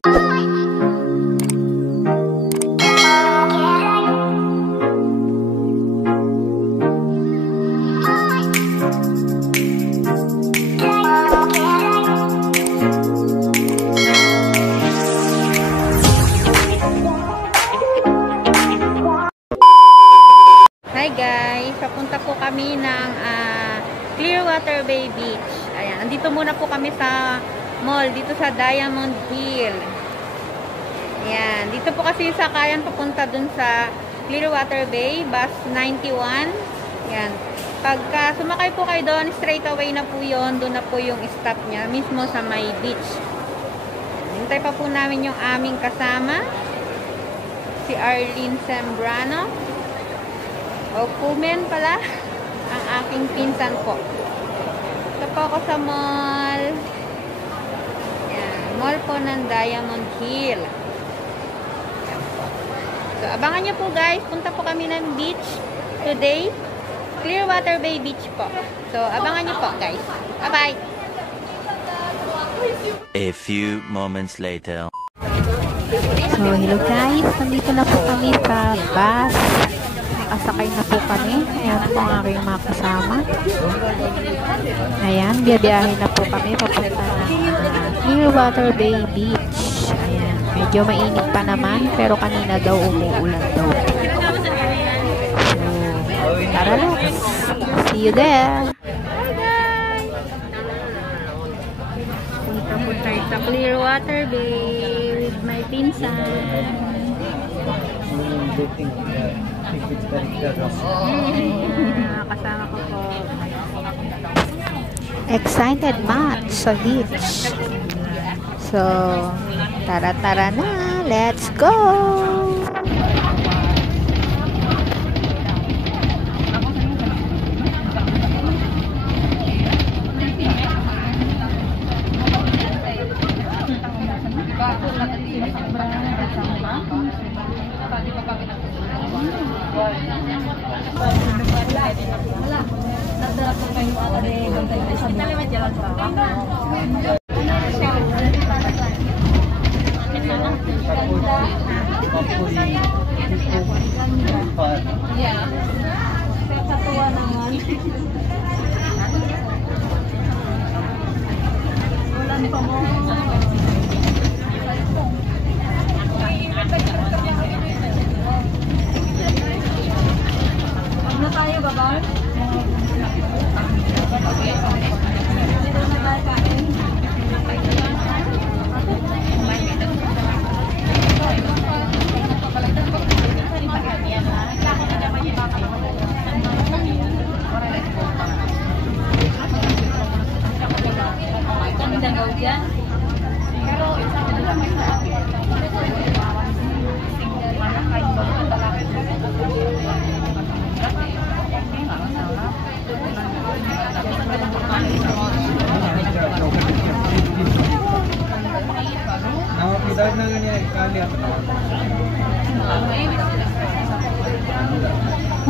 Hi guys, papunta po kami ng Clearwater Bay Beach. Ayan, andito muna po kami sa mall, dito sa Diamond Hill. Ayan, dito po kasi sakayan papunta dun sa Clearwater Bay, bus 91. Ayan, pagka sumakay po kayo doon, straight away na po yun, doon na po yung stop niya, mismo sa may beach. Hintay pa po namin yung aming kasama, si Arlene Sembrano. O Kumen pala, ang aking pinsan po. Ito po ako sa mall. Yan, mall po ng Diamond Hill. So, abangan nyo po guys. Punta po kami ng beach today. Clearwater Bay Beach po. So, abangan nyo po guys. Bye-bye! A few moments later. So, hello guys. Nandito na po kami sa bus. Nakasakay na po kami. Ayan po ang aking mga kasama. Ayan, biyabiyahin na po kami papunta ng Clearwater Bay Beach. Ayan, medyo mainit pa naman pero kanina daw umuulan daw. So, tara let's see you there. Hi guys! Punta po tayo sa Clearwater Bay with my pinsan. Kasama ko po. Excited much sa beach. So, tara-tara na. Let's go!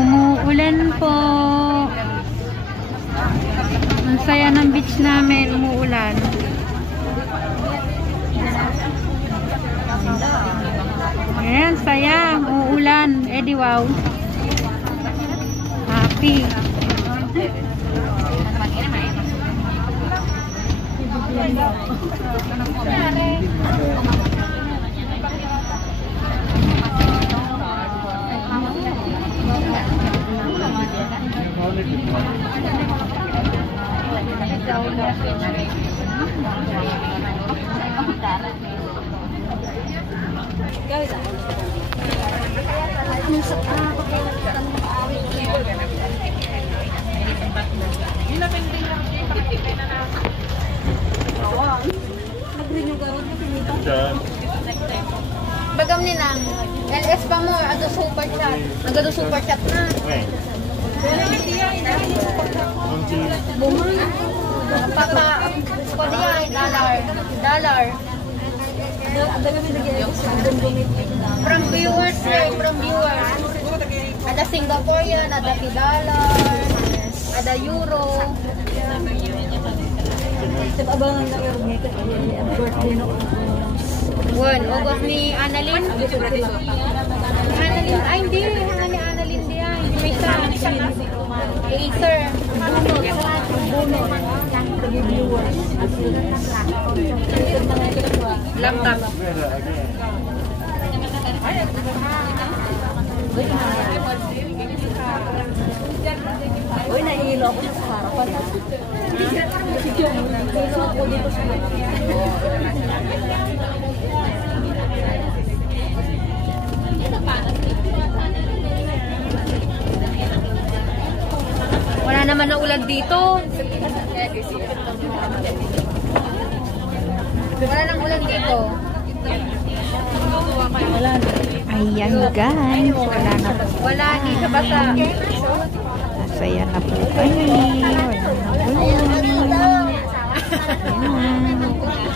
Umuulan po. Ang saya ng beach namin, umuulan. Ayan, saya. Umuulan. Edi wow. Happy. Bagam ni nang LS pa mo, ado super chat. Nagado super chat na. Buman. Papa, ko diya dollar. From viewers, from viewers. Ada Singaporean, ada dollar, ada euro. Wow, Yun, ugos ni Annalyn. Annalyn, ay hindi. Hanga ni Annalyn diyan. May isa. Acer. Laptop. Uy, nahihilo ako sa harapan ha. Ako dito sa Wala naman na ulan dito. Wala nang ulan dito. wala na. Ayan guys, wala na po. Wala, di sa basa. Masaya na po kami. Wala na ulan. Ayan.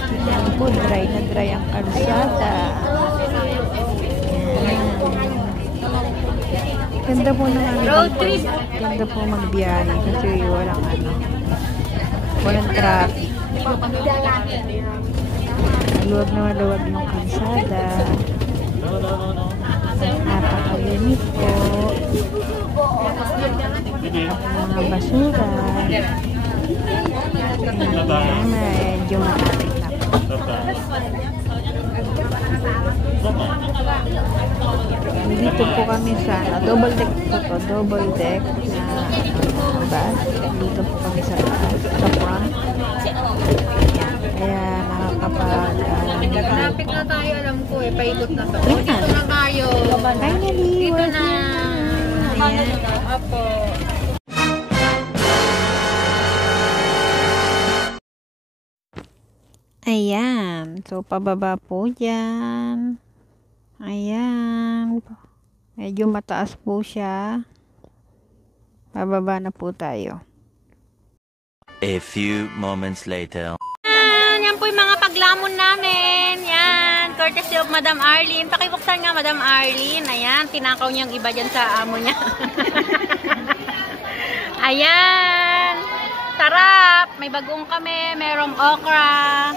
Tignan po, dry na dry ang kalsada. Ayan. Ganda po naman. Road trip. Ganda po magbiyahe kasi walang traffic. Maluwag na maluwag yung kalsada. Napakalimit po. Mga basura. Ayan, medyo maraming na po. Dito po kami sa double deck po to. Double deck na bus. Dito po kami sa taas, sa front. Kaya nakakapag Traffic na tayo, alam ko eh. Paikot na to. Dito na tayo. finally, Dito na. Ayan. Apo. Ayan. So, pababa po dyan. Ayan. Medyo mataas po siya. Pababa na po tayo. A few moments later. Yan po yung mga paglamon namin. Yan. Courtesy of Madam Arlene. Pakibuksan nga, Madam Arlene. Ayan. Tinakaw niya yung iba dyan sa amo niya. Ayan. Sarap. May bagong kami. Merong okra.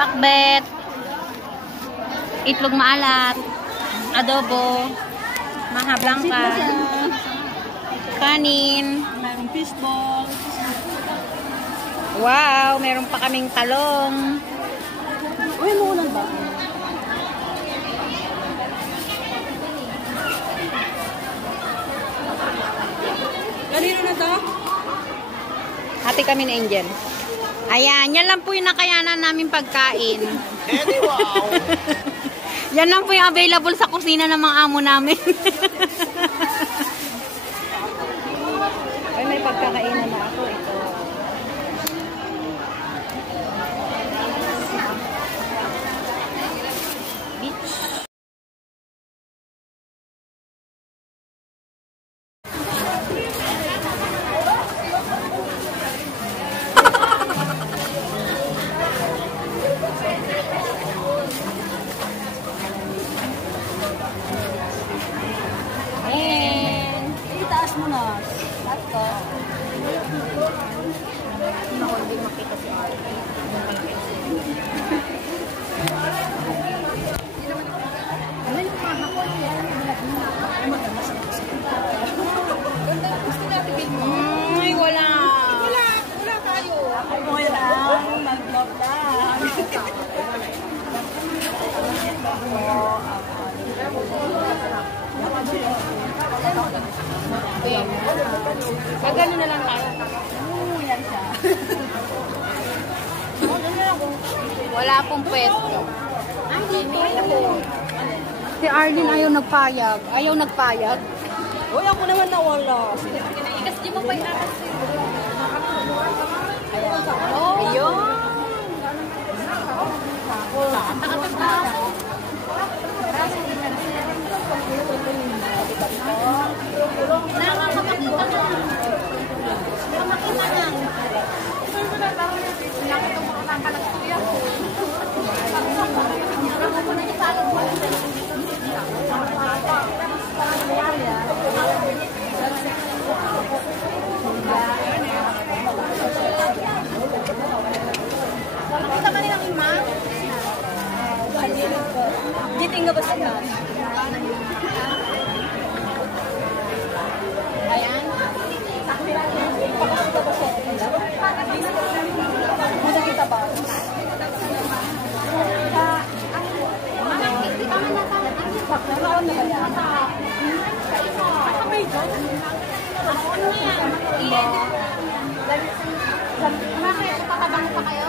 Pakbet. Itlog maalat. Adobo. Maha blanca. Kanin. Mayroong fishball. Wow, meron pa kaming talong. Uy, umuulan ba? Kanino na to? Hati kami ni Angel. Ayan, yan lang po yung nakayanan namin pagkain. Wow! Yan lang po yung available sa kusina ng mga amo namin. Ay, may pagkakainan na ako. Ito. And, Itaas mo na. At ko. ako hindi makita si Arlie. Ay, wala. Wala tayo. Ako lang. Mag-vlog lang. Gagano na lang tayo. Yan siya. Wala pong pwesto. Si Arlene ayaw nagpayag. Ayaw nagpayag. Uy, ako naman na wala. Kasi mo pa yung aras. Ayun. tinggal ba siya? Ayan. Pakasita ba siya? Muna kita ba? Pagkakaroon na ba yan? Kakabay ko? Ako niya. Bakit? Patabang pa kayo?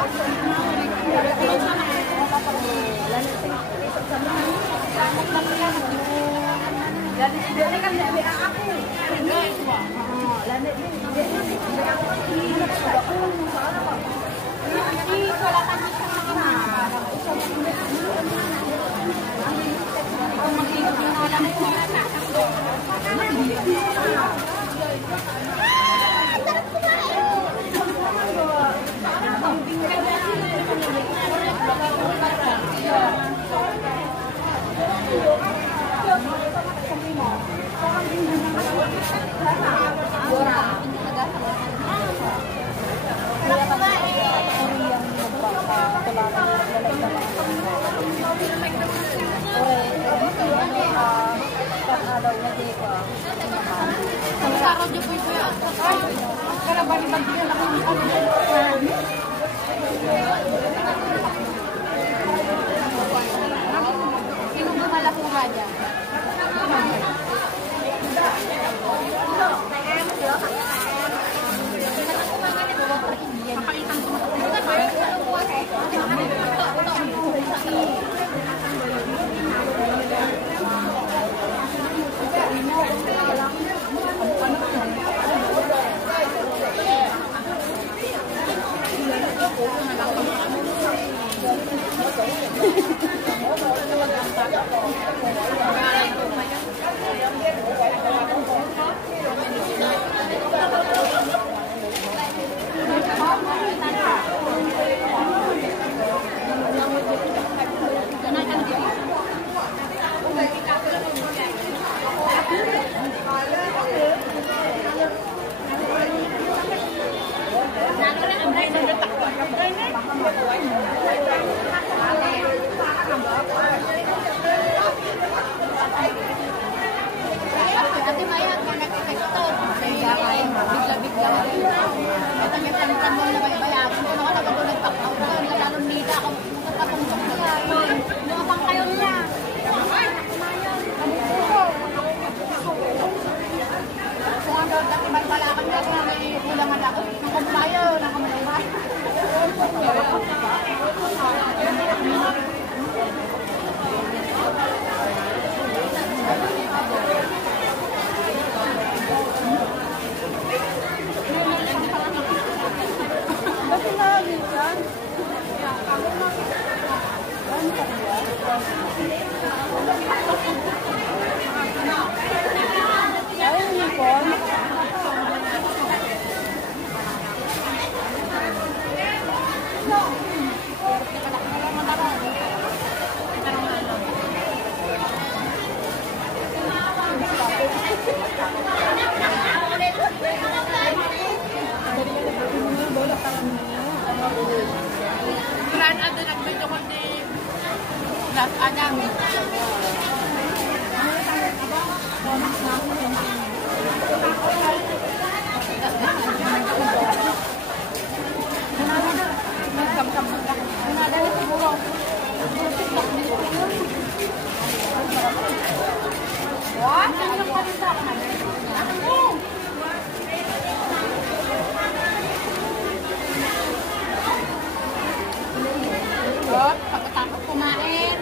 Pagkatapos kumain,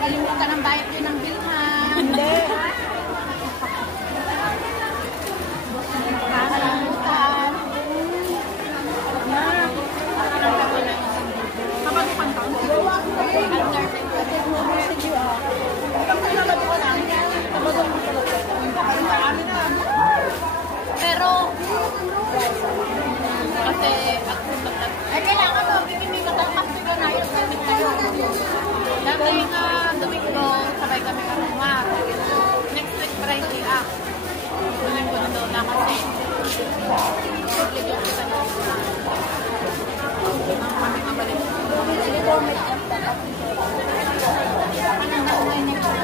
kalimutan ng bayad yun ng bilhan. Hindi. Kalimutan. Pero, kasi, kailangan mo, bibigyan ka tayo kasi ka na yung gamit kayo. Dati nga, Domingo, sabay kami ka rumar. Next week, Friday, Domingo na doon na kasi. Bigyan kita na. Kami mabalik. Ano na next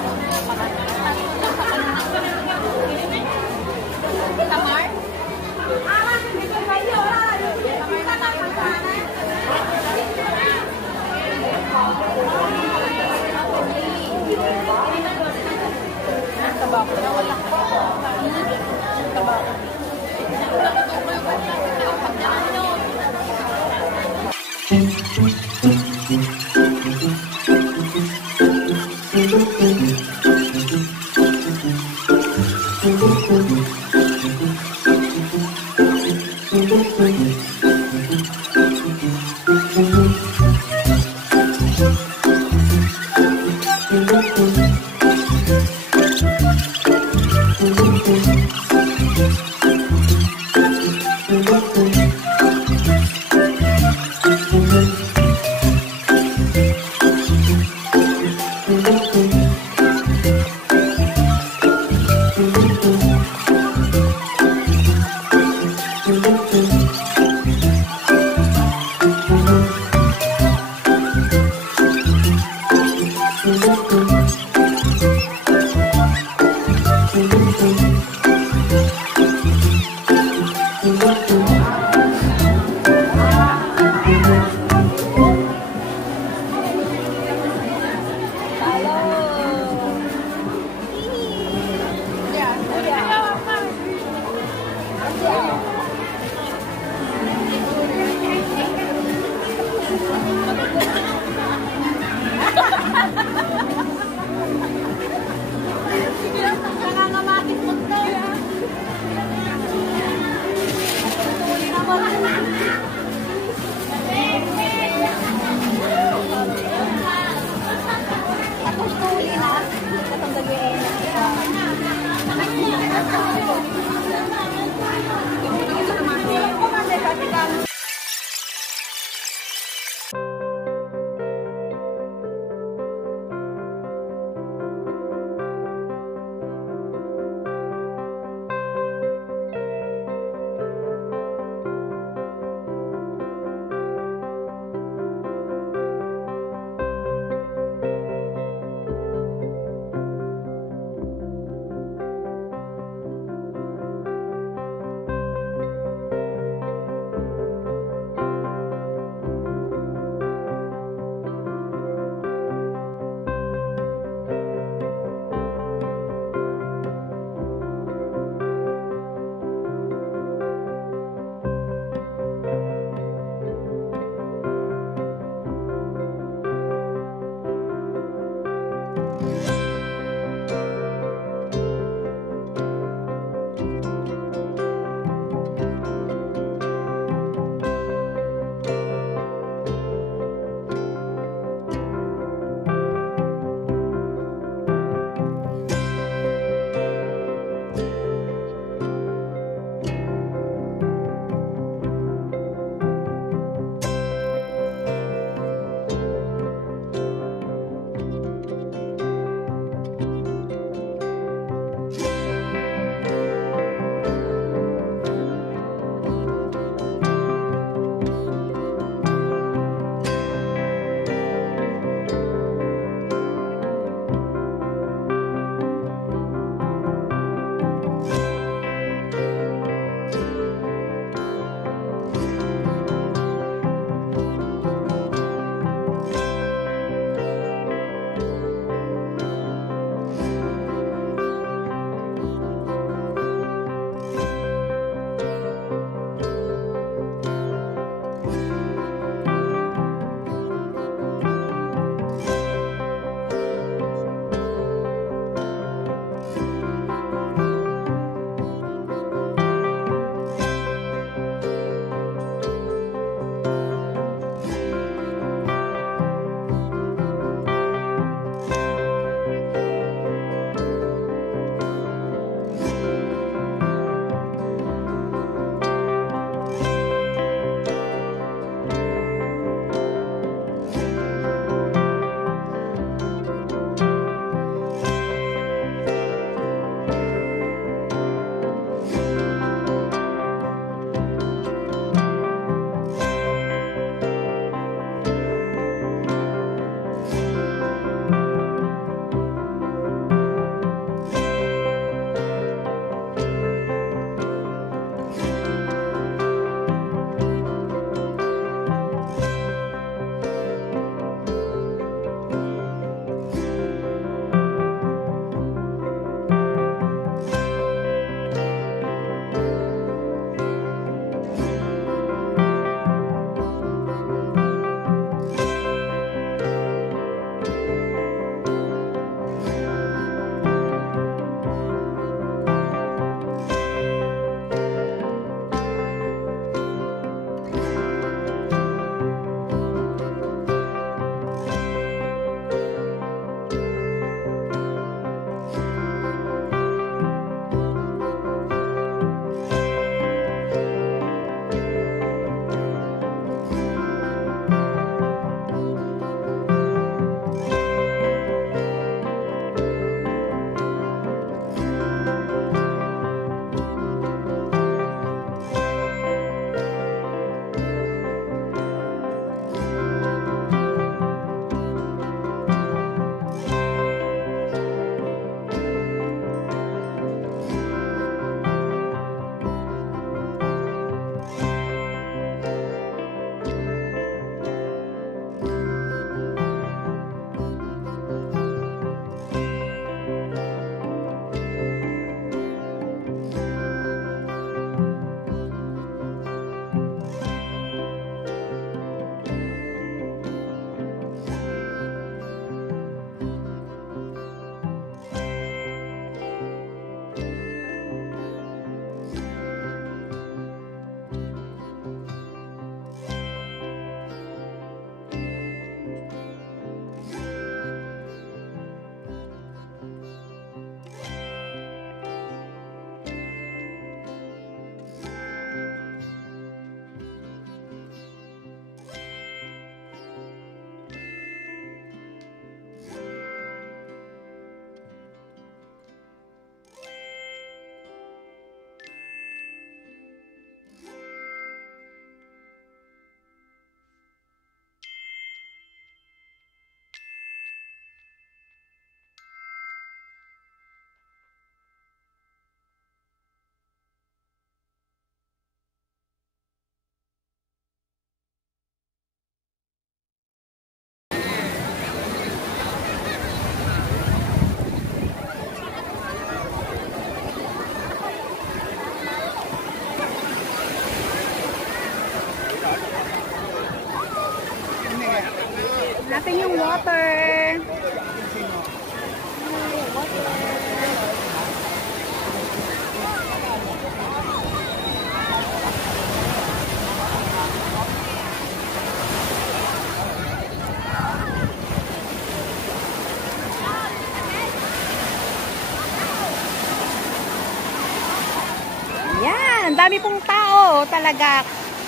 Ang dami pong tao. Talaga.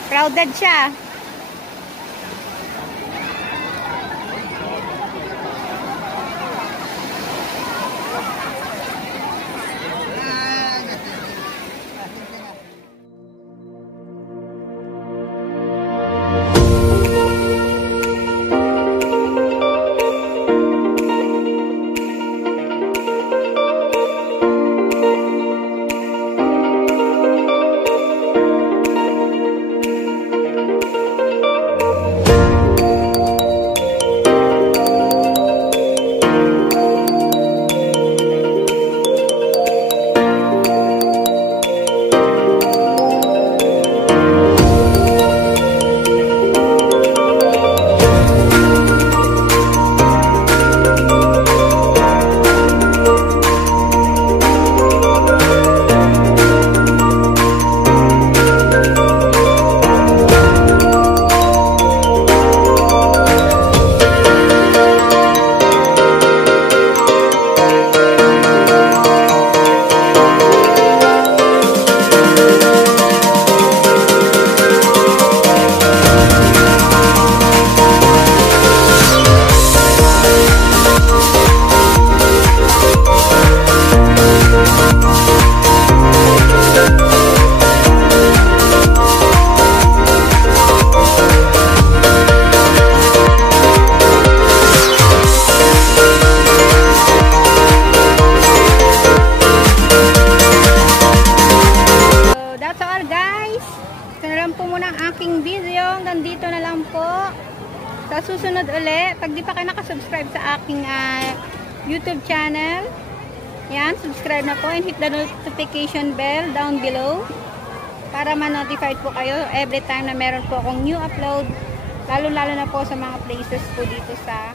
Crowded siya. Nandito na lang po. Sa susunod uli, pag di pa kayo nakasubscribe sa aking YouTube channel, yan, subscribe na po and hit the notification bell down below para ma-notified po kayo every time na meron po akong new upload, lalo-lalo na po sa mga places po dito sa